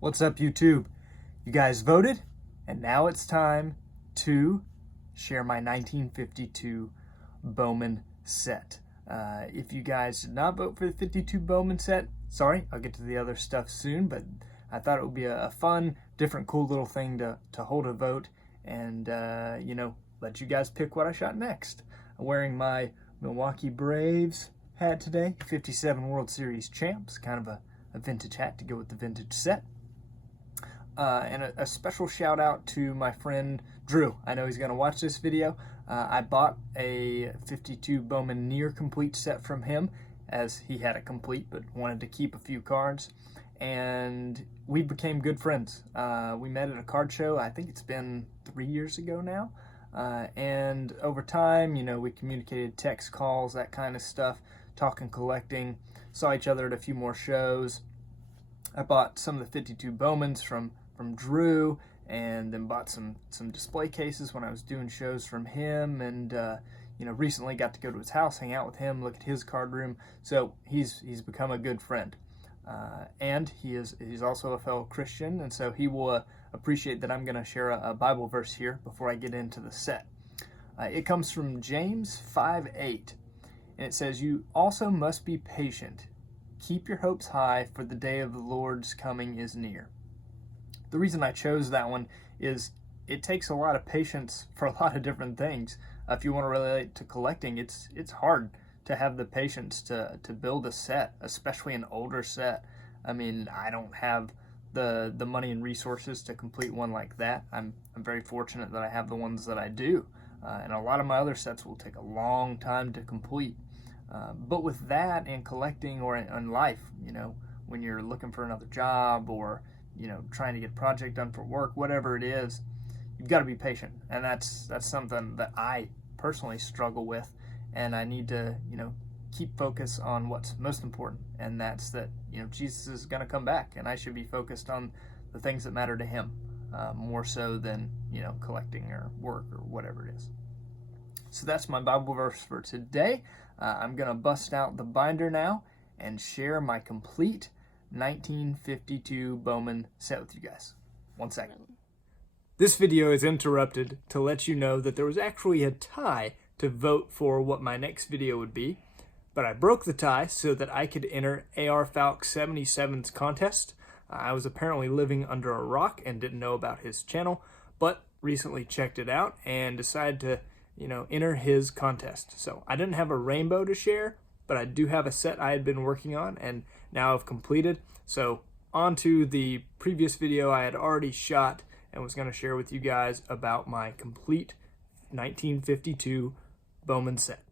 What's up, YouTube? You guys voted, and now it's time to share my 1952 Bowman set. If you guys did not vote for the 52 Bowman set, sorry, I'll get to the other stuff soon, but I thought it would be a fun, different, cool little thing to hold a vote and, let you guys pick what I shot next. I'm wearing my Milwaukee Braves hat today, 57 World Series champs, kind of a vintage hat to go with the vintage set. And a special shout out to my friend Drew. I know he's going to watch this video. I bought a 52 Bowman near complete set from him, as he had it complete but wanted to keep a few cards. And we became good friends. We met at a card show. I think it's been 3 years ago now. And over time, we communicated text calls, that kind of stuff, talking, collecting, saw each other at a few more shows. I bought some of the 52 Bowmans from Drew, and then bought some display cases when I was doing shows from him, and recently got to go to his house, hang out with him, look at his card room. So he's become a good friend, and he's also a fellow Christian, and so he will appreciate that I'm going to share a Bible verse here before I get into the set. It comes from James 5:8, and it says, "You also must be patient. Keep your hopes high, for the day of the Lord's coming is near." The reason I chose that one is it takes a lot of patience for a lot of different things. If you want to relate to collecting, it's hard to have the patience to build a set, especially an older set. I mean, I don't have the money and resources to complete one like that. I'm very fortunate that I have the ones that I do, and a lot of my other sets will take a long time to complete. But with that and collecting, or in life, when you're looking for another job, or trying to get a project done for work, whatever it is, you've got to be patient. And that's something that I personally struggle with, and I need to, keep focus on what's most important, and that's that, Jesus is going to come back, and I should be focused on the things that matter to him, more so than, collecting or work or whatever it is. So that's my Bible verse for today. I'm going to bust out the binder now and share my complete 1952 Bowman set with you guys. 1 second. This video is interrupted to let you know that there was actually a tie to vote for what my next video would be, but I broke the tie so that I could enter Arfalc77's contest. I was apparently living under a rock and didn't know about his channel, but recently checked it out and decided to enter his contest. So I didn't have a rainbow to share, but I do have a set I had been working on and now I've completed. So on to the previous video I had already shot and was going to share with you guys about my complete 1952 Bowman set.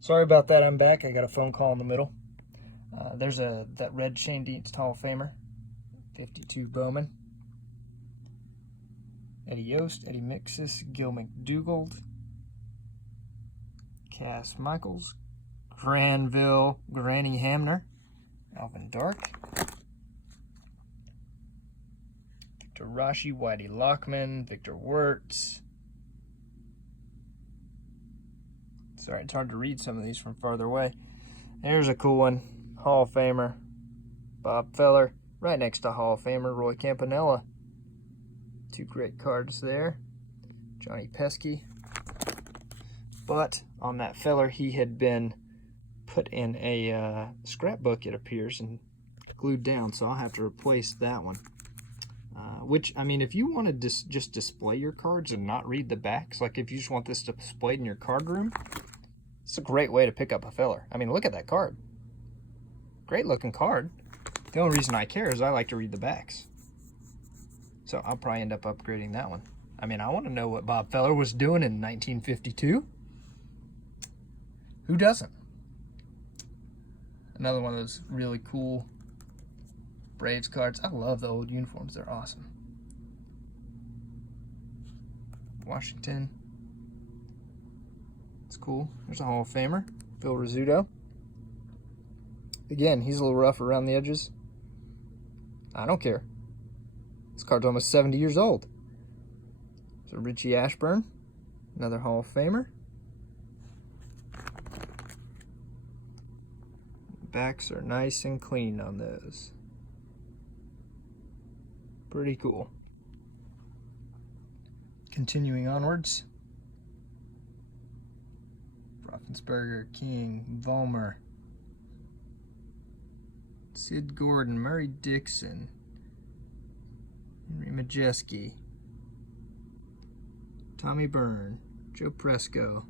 Sorry about that, I'm back. I got a phone call in the middle. There's that red Shane Dietz Hall of Famer, 52 Bowman. Eddie Yost, Eddie Mixis, Gil McDougald, Cass Michaels, Granville, Granny Hamner, Alvin Dark, Victor Rashi, Whitey Lockman, Victor Wirtz. Sorry, it's hard to read some of these from farther away. There's a cool one, Hall of Famer, Bob Feller, right next to Hall of Famer, Roy Campanella. Two great cards there. Johnny Pesky. But on that Feller, he had been put in a scrapbook, it appears, and glued down, so I'll have to replace that one. Which, I mean, if you want to just display your cards and not read the backs, like if you just want this displayed in your card room, it's a great way to pick up a Feller. I mean, look at that card. Great looking card. The only reason I care is I like to read the backs. So I'll probably end up upgrading that one. I mean, I want to know what Bob Feller was doing in 1952. Who doesn't? Another one of those really cool Braves cards. I love the old uniforms. They're awesome. Washington. It's cool. There's a Hall of Famer, Phil Rizzuto. Again, he's a little rough around the edges. I don't care. This card's almost 70 years old. So Richie Ashburn, another Hall of Famer. Backs are nice and clean on those. Pretty cool. Continuing onwards. Roethlisberger, King, Vollmer, Sid Gordon, Murray Dixon, Henry Majeski, Tommy Byrne, Joe Presco,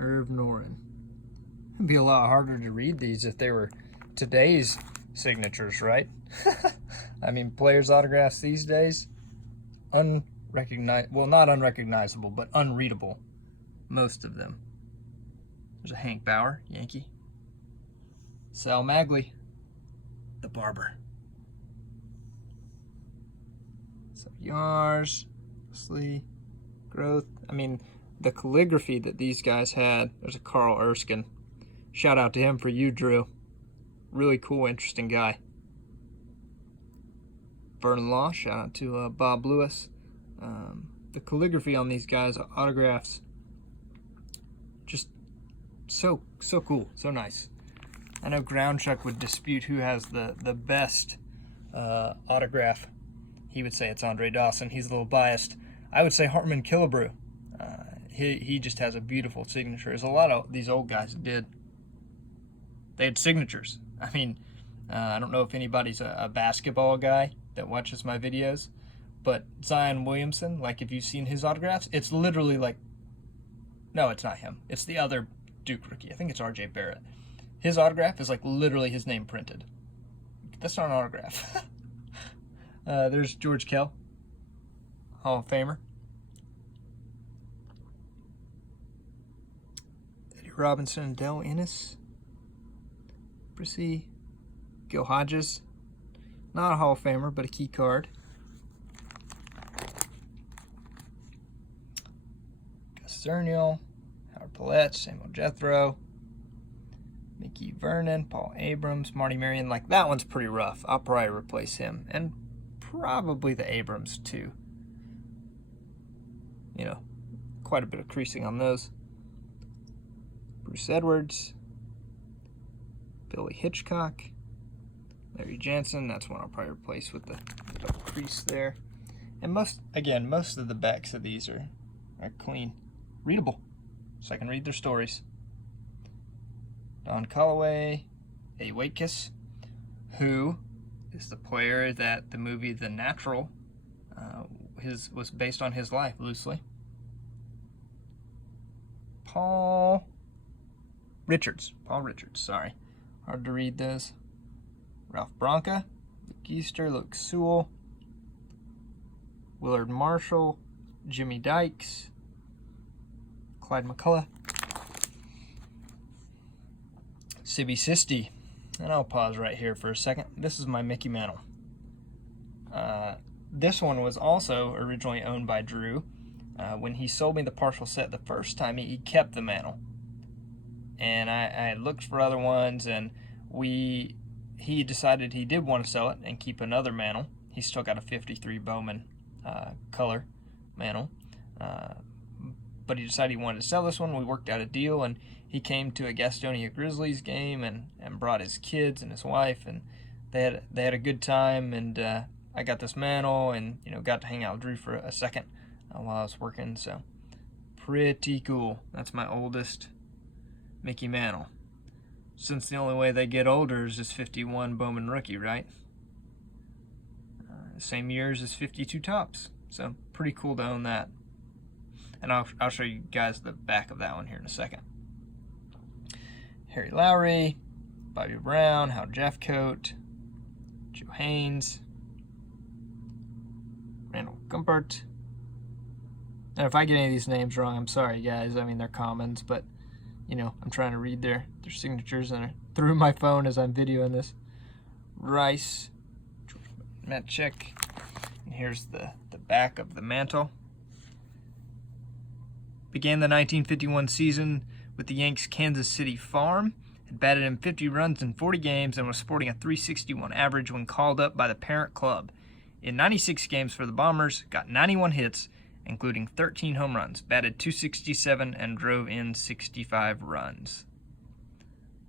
Irv Noren. It'd be a lot harder to read these if they were today's signatures, right? I mean, players' autographs these days, well, not unrecognizable, but unreadable. Most of them. There's a Hank Bauer, Yankee. Sal Magley, the barber. So Yars, Wesley, Growth. I mean, the calligraphy that these guys had. There's a Carl Erskine. Shout out to him for you, Drew. Really cool, interesting guy. Vernon Law, shout out to Bob Lewis. The calligraphy on these guys' autographs, just so cool, so nice. I know Groundchuck would dispute who has the best autograph. He would say it's Andre Dawson. He's a little biased. I would say Hartman Killebrew. He just has a beautiful signature, as a lot of these old guys did. They had signatures. I mean, I don't know if anybody's a basketball guy that watches my videos, but Diane Williamson, like if you've seen his autographs, it's literally like, no, it's not him. It's the other Duke rookie. I think it's R.J. Barrett. His autograph is like literally his name printed. That's not an autograph. There's George Kell, Hall of Famer. Eddie Robinson and Del Innes. Brissy. Gil Hodges. Not a Hall of Famer, but a key card. Gus Zernial. Howard Paulette. Samuel Jethro. Mickey Vernon. Paul Abrams. Marty Marion. Like, that one's pretty rough. I'll probably replace him. And probably the Abrams, too. You know, quite a bit of creasing on those. Bruce Edwards. Billy Hitchcock. Larry Jansen, that's one I'll probably replace with the double crease there. And most of the backs of these are clean, readable, so I can read their stories. Don Calloway, Eddie Waitkiss, who is the player that the movie The Natural was based on his life, loosely. Paul Richards, sorry. Hard to read those. Ralph Branca, Luke Easter, Luke Sewell, Willard Marshall, Jimmy Dykes, Clyde McCullough, Sibby Sisty. And I'll pause right here for a second. This is my Mickey Mantle. This one was also originally owned by Drew. When he sold me the partial set the first time, he kept the Mantle. And I looked for other ones, and he decided he did want to sell it and keep another Mantle. He's still got a 53 Bowman color Mantle. But he decided he wanted to sell this one. We worked out a deal, and he came to a Gastonia Grizzlies game and brought his kids and his wife, and they had a good time. And I got this Mantle, and got to hang out with Drew for a second while I was working. So pretty cool. That's my oldest Mickey Mantle. Since the only way they get older is this 51 Bowman rookie, right? Same years as 52 Topps. So pretty cool to own that. And I'll show you guys the back of that one here in a second. Harry Lowry, Bobby Brown, Hal Jeffcoat, Joe Haynes, Randall Gumpert. And if I get any of these names wrong, I'm sorry, guys. I mean, they're commons, but I'm trying to read their signatures through my phone as I'm videoing this. Rice, Metchik, and here's the back of the Mantle. Began the 1951 season with the Yanks' Kansas City farm, had batted in 50 runs in 40 games, and was sporting a .361 average when called up by the parent club. In 96 games for the Bombers, got 91 hits, including 13 home runs, batted .267, and drove in 65 runs.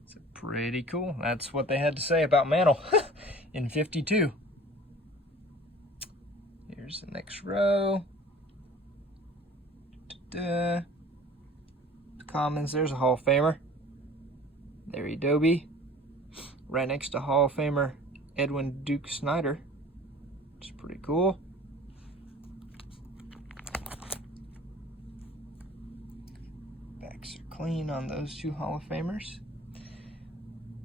So pretty cool. That's what they had to say about Mantle in 52. Here's the next row. The Commons, there's a Hall of Famer. Larry Doby. Right next to Hall of Famer Edwin Duke Snyder, which is pretty cool. Backs are clean on those two Hall of Famers.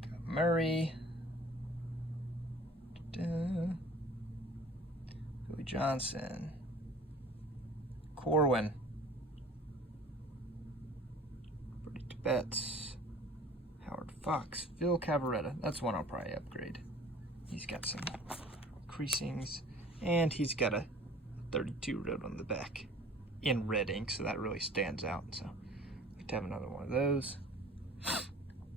Got Murray. Billy Johnson. Corwin. Betts, Howard Fox, Phil Cavaretta. That's one I'll probably upgrade. He's got some creasings, and he's got a 32 wrote on the back in red ink, so that really stands out. So I'd like to have another one of those.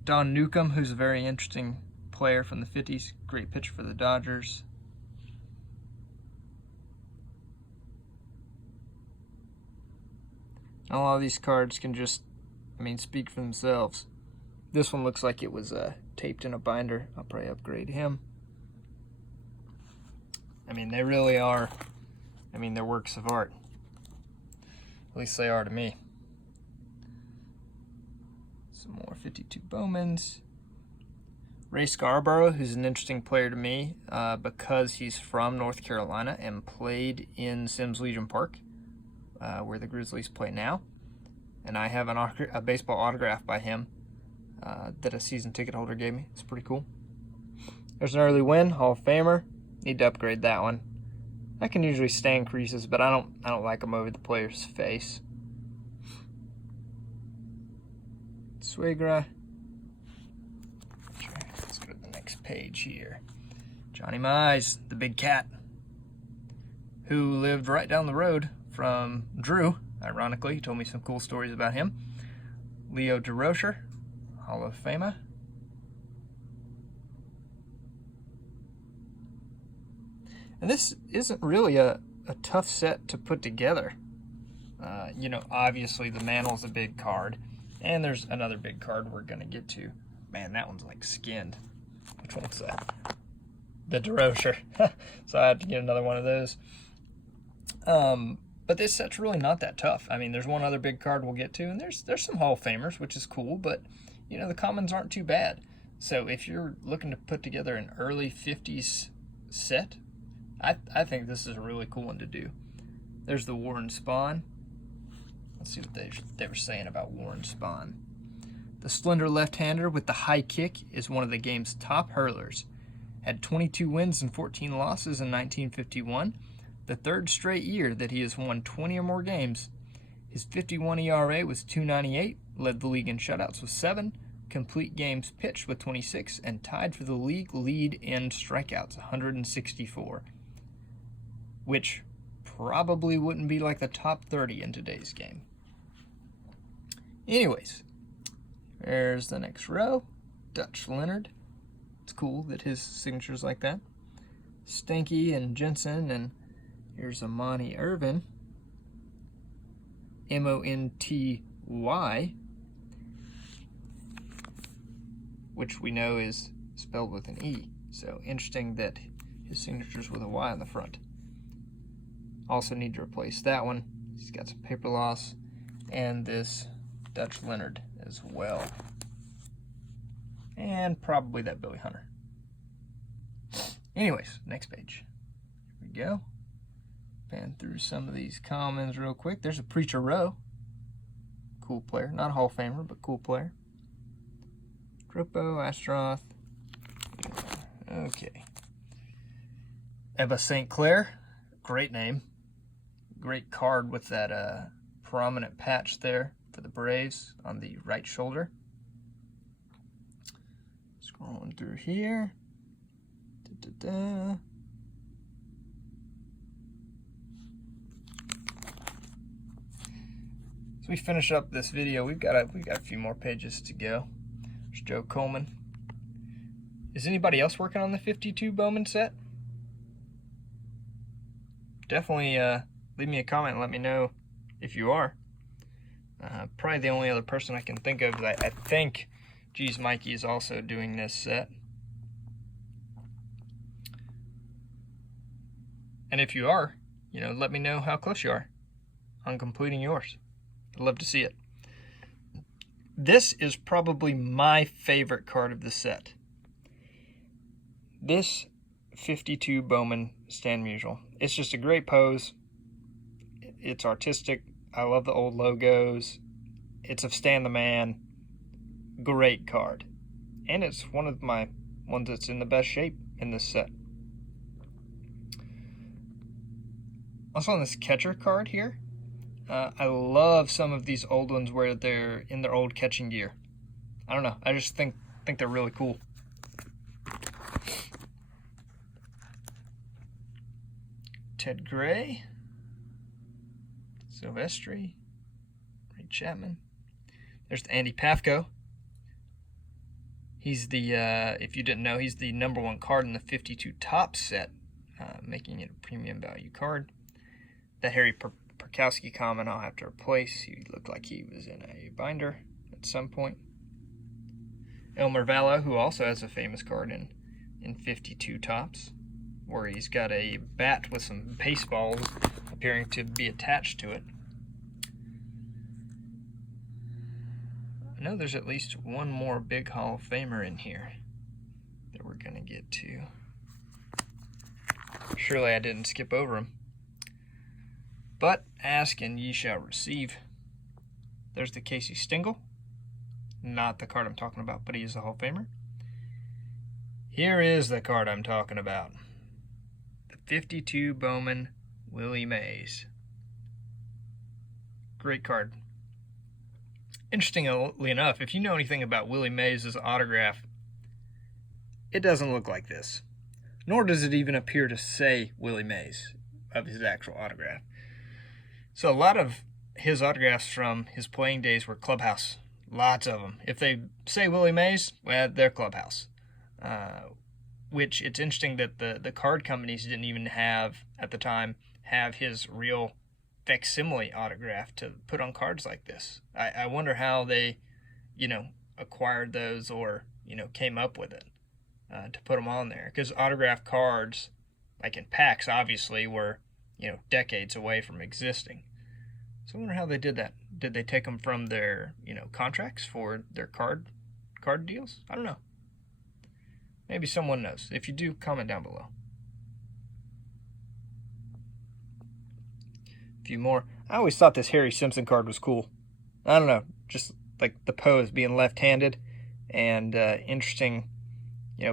Don Newcomb, who's a very interesting player from the 50s, great pitcher for the Dodgers. A lot of these cards can just speak for themselves. This one looks like it was taped in a binder. I'll probably upgrade him. They really are, they're works of art. At least they are to me. Some more 52 Bowmans. Ray Scarborough, who's an interesting player to me because he's from North Carolina and played in Sims Legion Park, where the Grizzlies play now. And I have a baseball autograph by him that a season ticket holder gave me. It's pretty cool. There's an early win, Hall of Famer. Need to upgrade that one. I can usually stand creases, but I don't like them over the player's face. Swigra. Let's go to the next page here. Johnny Mize, the big cat, who lived right down the road from Drew. Ironically, he told me some cool stories about him. Leo DeRocher, Hall of Famer. And this isn't really a tough set to put together. Obviously the Mantle's a big card. And there's another big card we're going to get to. Man, that one's like skinned. Which one's that? The DeRocher. So I have to get another one of those. But this set's really not that tough. There's one other big card we'll get to, and there's some Hall of Famers, which is cool, but, the commons aren't too bad. So if you're looking to put together an early 50s set, I think this is a really cool one to do. There's the Warren Spahn. Let's see what they were saying about Warren Spahn. The slender left-hander with the high kick is one of the game's top hurlers. Had 22 wins and 14 losses in 1951. The third straight year that he has won 20 or more games. His 51 ERA was .298, led the league in shutouts with 7, complete games pitched with 26 and tied for the league lead in strikeouts, 164, which probably wouldn't be like the top 30 in today's game. Anyways, there's the next row. Dutch Leonard. It's cool that his signature's like that. Stanky and Jensen, and here's Amani Irvin. Monty, which we know is spelled with an E. So interesting that his signature's with a Y on the front. Also need to replace that one. He's got some paper loss. And this Dutch Leonard as well. And probably that Billy Hunter. Anyways, next page. Here we go. Pan through some of these commons real quick. There's a Preacher Rowe. Cool player. Not a Hall of Famer, but cool player. Dropo, Astroth. Okay. Eva St. Clair. Great name. Great card with that prominent patch there for the Braves on the right shoulder. Scrolling through here. So we finish up this video. We've got a few more pages to go. There's Joe Coleman. Is anybody else working on the 52 Bowman set? Definitely leave me a comment and let me know if you are. Probably the only other person I can think of that I think Geez Mikey is also doing this set. And if you are, let me know how close you are on completing yours. I'd love to see it. This is probably my favorite card of the set. This 52 Bowman Stan Musial. It's just a great pose. It's artistic. I love the old logos. It's of Stan the Man. Great card. And it's one of my ones that's in the best shape in this set. Also on this catcher card here, I love some of these old ones where they're in their old catching gear. I don't know. I just think they're really cool. Ted Gray, Silvestri, Ray Chapman. There's the Andy Pafko. He's the, if you didn't know, he's the #1 card in the 52 Topps set, making it a premium value card. That Harry Perkowski common I'll have to replace. He looked like he was in a binder at some point. Elmer Valla, who also has a famous card in 52 Topps, where he's got a bat with some baseballs appearing to be attached to it. I know there's at least one more big Hall of Famer in here that we're going to get to. Surely I didn't skip over him. But ask and ye shall receive. There's the Casey Stengel. Not the card I'm talking about, but he is a Hall of Famer. Here is the card I'm talking about. The 52 Bowman Willie Mays. Great card. Interestingly enough, if you know anything about Willie Mays' autograph, it doesn't look like this. Nor does it even appear to say Willie Mays of his actual autograph. So a lot of his autographs from his playing days were Clubhouse. Lots of them. If they say Willie Mays, well, they're Clubhouse. Which it's interesting that the card companies didn't even have, at the time, have his real facsimile autograph to put on cards like this. I wonder how they, acquired those or, came up with it to put them on there. Because autograph cards, like in packs, obviously, were, decades away from existing. So I wonder how they did that. Did they take them from their, contracts for their card deals? I don't know. Maybe someone knows. If you do, comment down below. A few more. I always thought this Harry Simpson card was cool. I don't know, just like the pose being left-handed and interesting,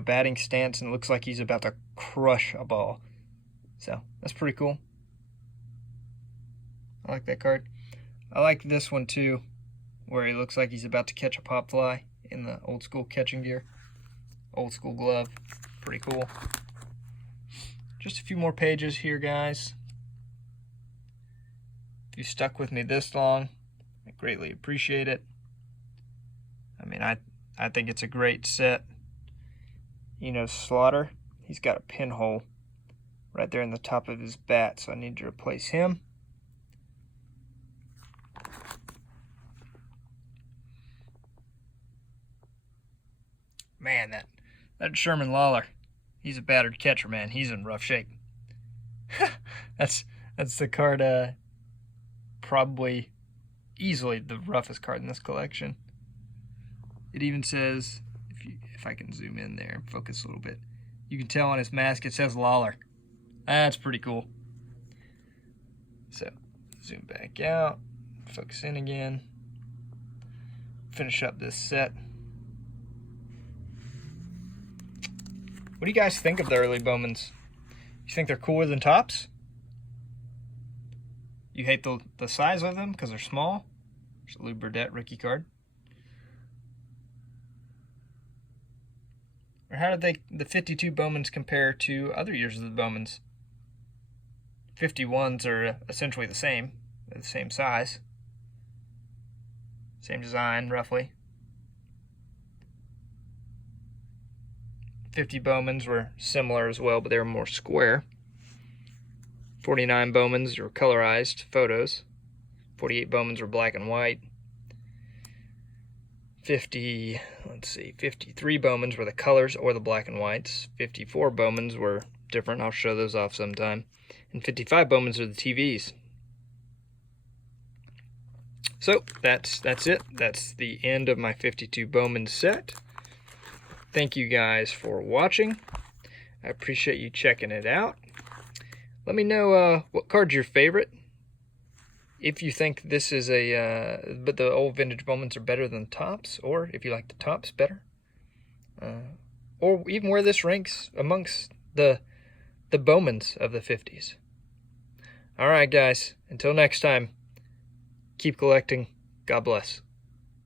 batting stance, and it looks like he's about to crush a ball. So that's pretty cool. I like that card. I like this one too, where he looks like he's about to catch a pop fly. in the old school catching gear. Old school glove. Pretty cool. Just a few more pages here, guys. If you stuck with me this long, I greatly appreciate it. I mean, I think it's a great set. You know, Slaughter, he's got a pinhole right there in the top of his bat, so I need to replace him. Man, that Sherman Lawler, he's a battered catcher, man. He's in rough shape. That's the card, probably easily the roughest card in this collection. It even says, if I can zoom in there and focus a little bit, you can tell on his mask it says Lawler. That's pretty cool. So, zoom back out, focus in again, finish up this set. What do you guys think of the early Bowmans? You think they're cooler than Topps? You hate the size of them because they're small? There's a Lou Burdett rookie card. Or how did the 52 Bowmans compare to other years of the Bowmans? 51s are essentially the same. They're the same size. Same design, roughly. 50 Bowmans were similar as well, but they were more square. 49 Bowmans were colorized photos. 48 Bowmans were black and white. 53 Bowmans were the colors or the black and whites. 54 Bowmans were different. I'll show those off sometime. And 55 Bowmans are the TVs. So that's it. That's the end of my 52 Bowman set. Thank you guys for watching. I appreciate you checking it out. Let me know what card's your favorite. If you think this is but the old vintage Bowmans are better than Topps, or if you like the Topps better, or even where this ranks amongst the Bowmans of the 50s. All right, guys. Until next time, keep collecting. God bless.